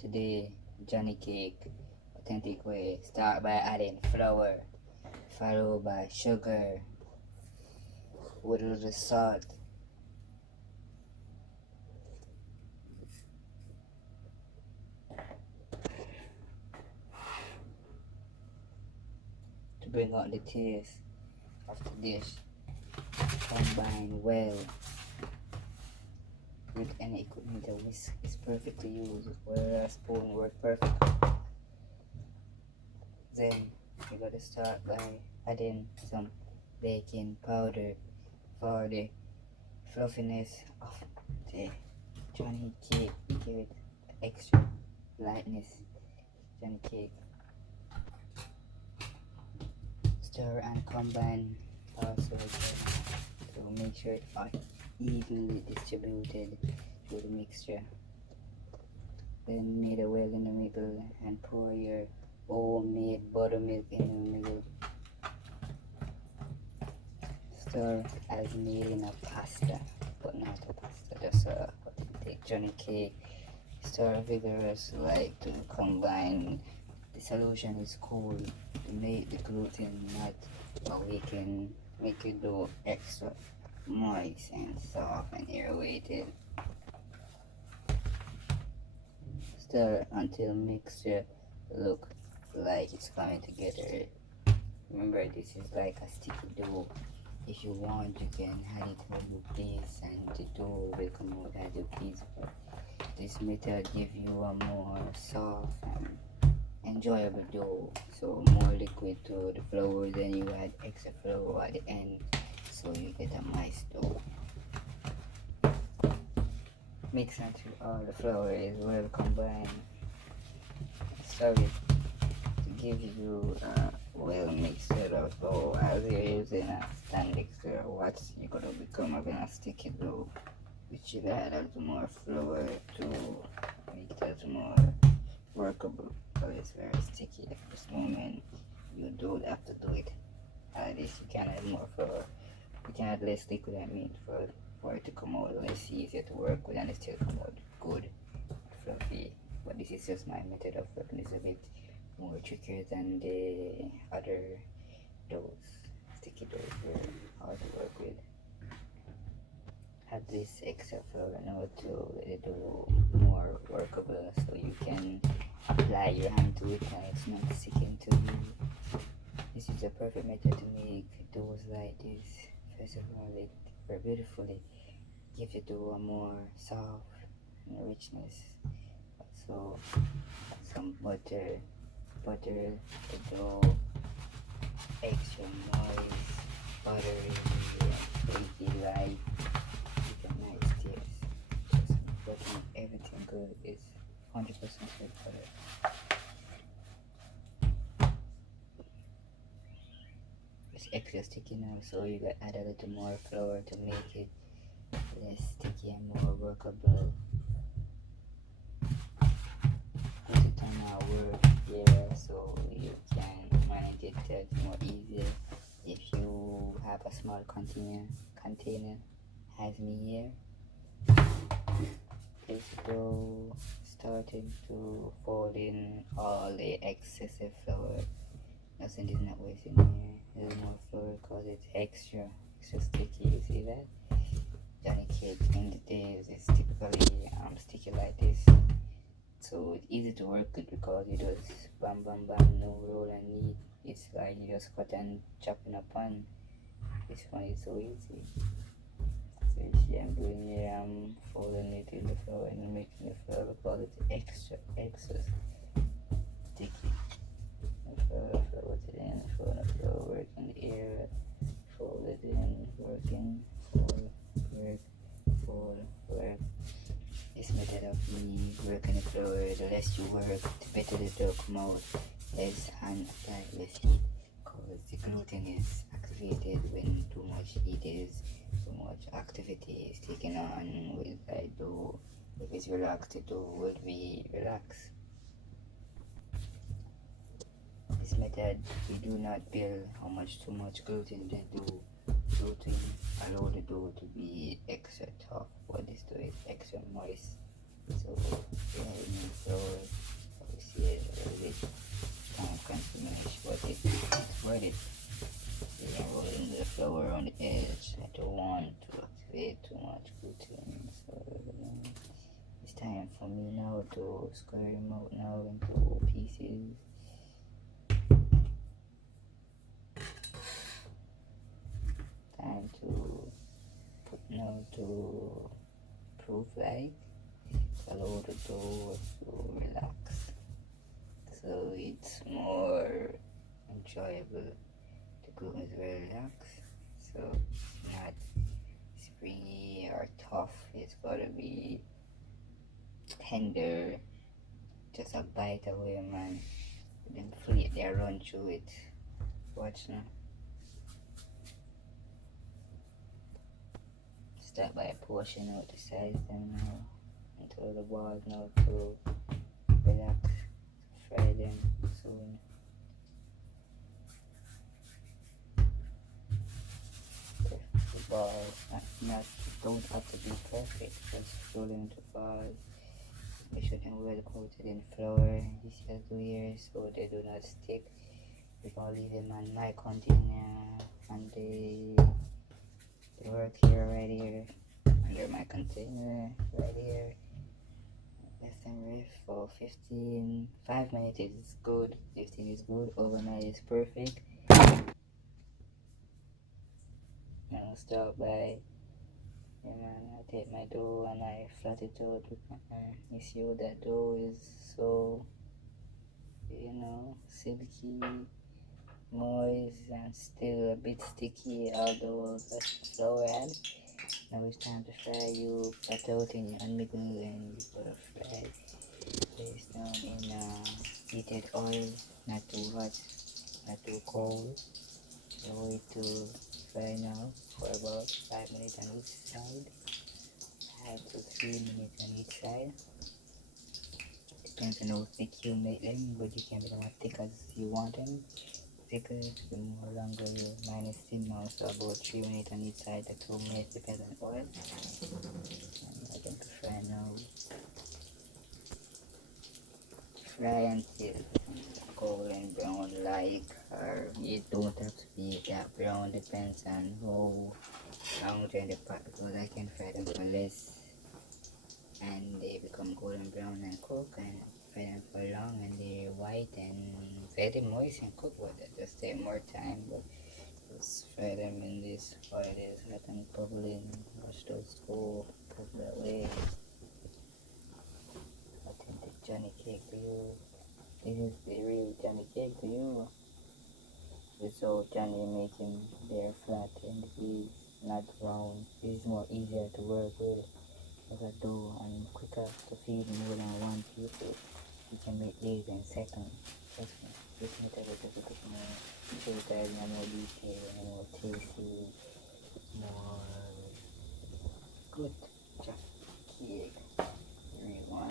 today, Johnny cake, authentic way. Start by adding flour, followed by sugar, with a little salt. To bring out the taste of the dish. Combine well with any equipment. A whisk is perfect to use, where a spoon works perfect. Then you gotta start by adding some baking powder for the fluffiness of the Johnny cake. Give it extra lightness. Johnny cake. Stir and combine also to make sure it are evenly distributed through the mixture. Then knead a well in the middle and pour your homemade buttermilk in the middle. Stir as made in a pasta, but not a pasta, just a authentic Johnny cake. Stir vigorous like to combine. The solution is cool to make the gluten not awaken, make your dough extra moist and soft and aerated. Stir until mixture look like it's coming together. Remember, this is like a sticky dough. If you want, you can add it when you please, and the dough will come out as you please. But this method gives you a more soft and enjoyable dough, so more liquid to the flour, then you add extra flour at the end, so you get a nice dough. Mix until all the flour is well combined. Stir it to give you a well mixed dough. As you're using a stand mixer, what you're gonna become a sticky dough, which you add a little more flour to make it a little more workable. So it's very sticky at this moment. You don't have to do it. At least you can add more flour. You can add less liquid, I mean, for it to come out less easier to work with, and it still come out good, fluffy. But this is just my method of working. It's a bit more trickier than the other doughs. Sticky doughs were hard to work with. Add this extra flour now to let it do more workable, so you can apply your hand to it and it's not sticking to you. This is a perfect method to make doughs like this. First of all, it very beautifully gives it to a more soft and richness. So some butter the dough extra moist, buttery, flaky like. It's a nice taste. Just working everything good is 100% good for it. It's extra sticky now, so you gotta add a little more flour to make it less sticky and more workable. Put it on our work here so you can manage it more easier. If you have a small container as me here, place the dough, starting to fold in all the excessive flour. Nothing is not wasting here. A little more flour because it's extra sticky. You see that? Johnny cake in the days is typically sticky like this. So it's easy to work with because you just bam, no roll and knead. It's like you just cut and chop in a pan. This one is so easy. So you see I'm doing here, I'm folding it in the flour and making the flour because it's extra sticky. Flour it in, flour, work in the air, fold it in, working, fold, work. This method of me working the flour, the less you work, the better the dough come out. Less hand apply, less heat, because the gluten is activated when too much heat is, too much activity is taken on with the dough. If it's relaxed, the dough will be relaxed. This method, we do not build how much too much gluten they do. Gluten allow the dough to be extra tough, but this dough is extra moist. So yeah, you need flour. Obviously, it's a little bit time consuming, but it's worth it. Yeah, rolling the flour on the edge. I don't want to activate too much gluten, so it's time for me now to square them out now into pieces. Time to put now to proof like allow the dough to relax, so it's more enjoyable. The gluten is very relaxed, so it's not springy or tough. It's gotta be tender, just a bite away, man. Then flip there, run through it. Watch now. Start by portion out the sides them now until the balls now to relax. Fry them soon. The balls not don't have to be perfect. Just roll them into balls. Make sure them well coated in flour. This is do here so they do not stick. We're gonna leave them on my container and they work here right here under my container right here. Let them riff for 5 minutes is good, 15 is good, overnight is perfect. I'll start by, I take my dough and I flat it out with my arm. You see how that dough is so, silky, moist, and still a bit sticky, although the flour add. Now it's time to fry. You flat out in your middle and you put a fry. Place down in heated oil, not too hot, not too cold. Allow it to fry now for about 5 minutes on each side. 5 to 3 minutes on each side. Depends on how thick you make them, but you can make them as thick as you want them. Thicker, the more longer you mine is thin now, so about 3 minutes on each side, the 2 minutes depends on the oil. And I going to fry now. Fry until golden brown like, or you don't have to be that brown, depends on how long they're in the pot, because I can fry them for less and they become golden brown and cook, and fry them for long and they're white and very moist and cook, but that just take more time. But just fry them in this oil is hot and bubbling. Watch those go cook that way. Authentic Johnny cake to you. This is the real Johnny cake to you. This old Johnny making their flat and he's not round. This is more easier to work with as a dough and quicker to feed more than one people. You can make these in seconds. Trust me. Looking at everything to put more filters and more detail and more tasty, more good Johnny cake. Real one.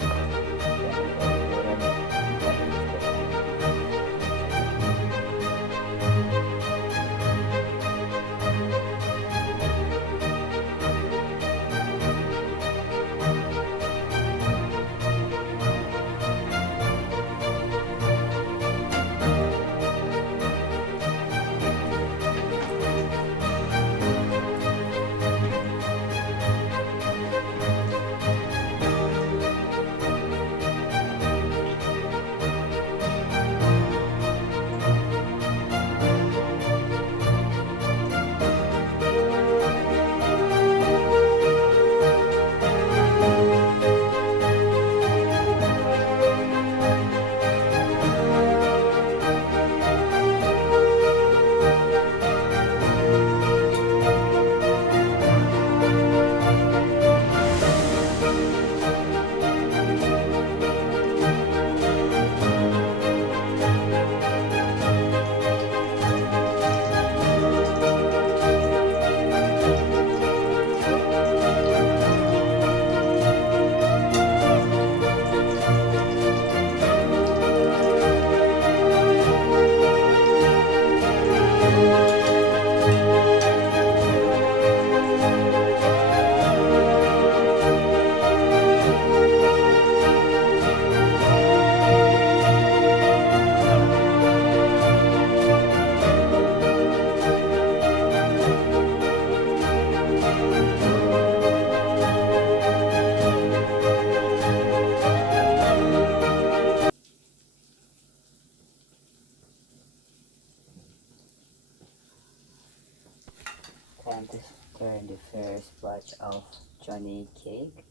time to stir the first batch of Johnny cake.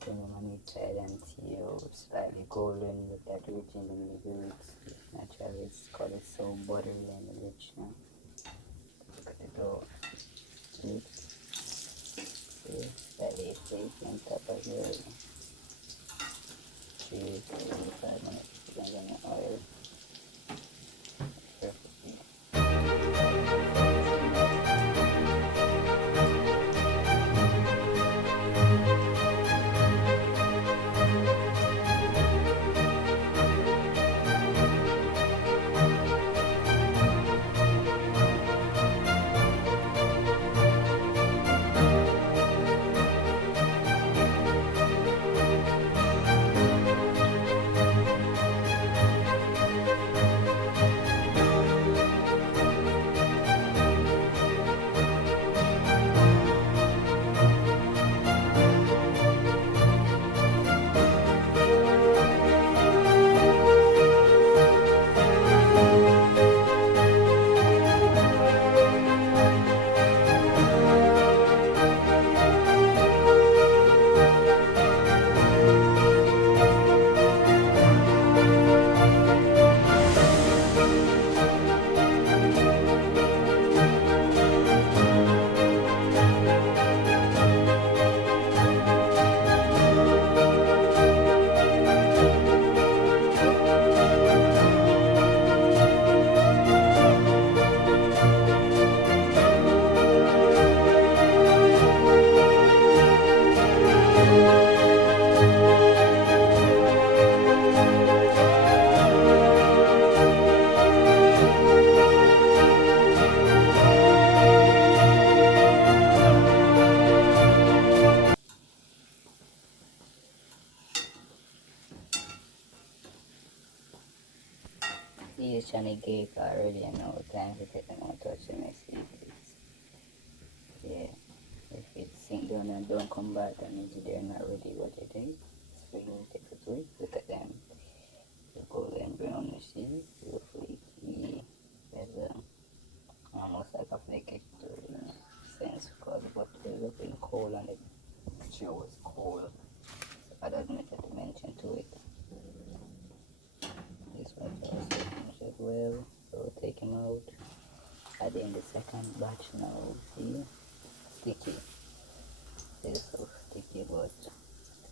Turn them on each side until slightly golden with that rich in the middle. It's naturally it's called it so buttery and rich now. Look at the dough. See, slightly shake on top of your 3 to 5 minutes. Depends on the oil. These Johnny cake already I know time to take them out touch them next week. Yeah. If it sink down and don't come back, that means they're not ready what it is. So you take it away, look at them. The golden brown, you see? Real flaky. There's almost like a flaky sense because the butter is looking cold and the texture was cold. So I don't make a dimension to it. This one also finished well, so take him out. Add in the second batch now, see? Sticky. It's so sticky, but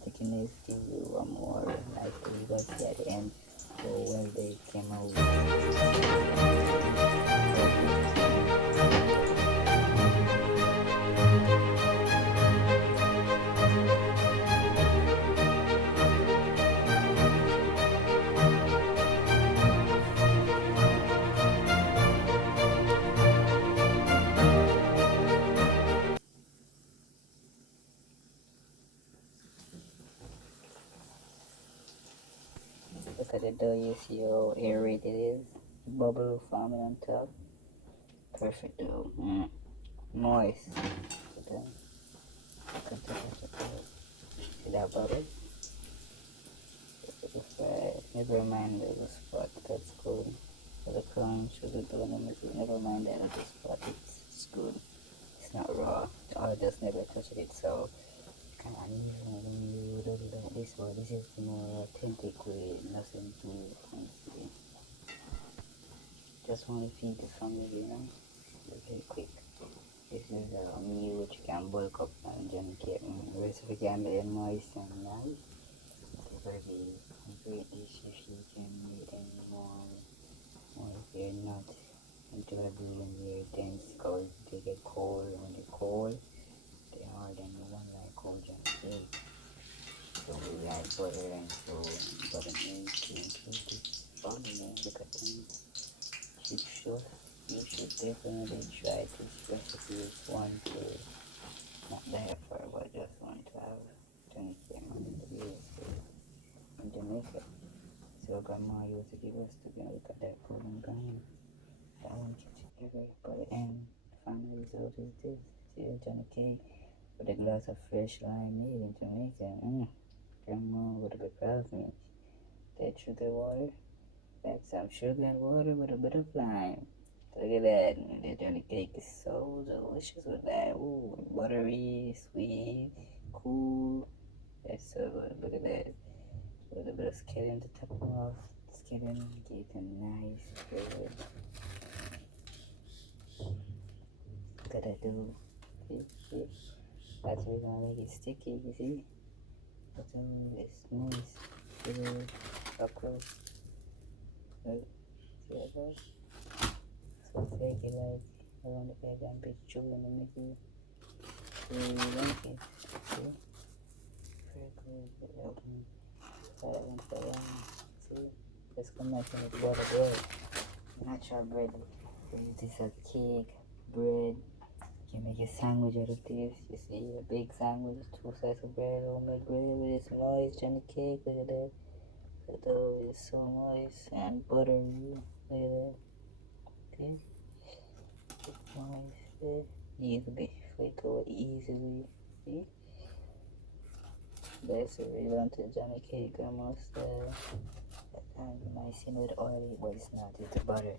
stickiness gives you a more likely you see at the end. So when they came out, look at the dough, you see how aerated it is. Bubble forming on top. Perfect dough. Moist. See that bubble? Never mind the little spot, that's good. For the crown, sugar dough, never mind that little spot, it's good. It's not raw. The oil just never touched it, so kind of uneven when you do it like this, but this is the more authentic way, nothing too fancy. Just want to feed the family, you know, very quick. This is a meal which you can bulk up and then get recipe can be moist and nice. Very great dish if you can make them more if you're not enjoyable when you're dense because they get cold. When they're cold, they are then you don't like cold jam cake. So we add butter and so buttermilk and this family. Look at them. You should definitely try this recipe if one to not die for but just want to have 20 years in Jamaica. So grandma used to give us to go look at that golden brown. I want you to ever put it in. The final result is this. See a Johnny cake with a glass of fresh lime made in Jamaica. Grandma would be proud of me. That sugar water, that's some sugar and water with a bit of lime. Look at that. The Johnny cake is so delicious with that. Ooh, buttery, sweet, cool. That's so good. Look at that. A little bit of skin to top them off. Skin getting nice. Good. Gotta do. See? That's why we're gonna make it sticky, you see? That's all it's nice. Good. Up close. Look. See that goes? So fake it like around the bed and be chewing and make it like it. See? Very good. Open. One for one. See? Just come out with butter bread. Natural bread. So this is a cake, bread. You can make a sandwich out of this. You see a big sandwich, 2 slices of bread, homemade bread with this moist Johnny cake. Look at that. The dough is so moist and buttery. Look at that. Okay. It's moist. Easily. Flake over easily. See? That's a really to Johnny cake almost. And nice with oil, but it's not. It's the butter.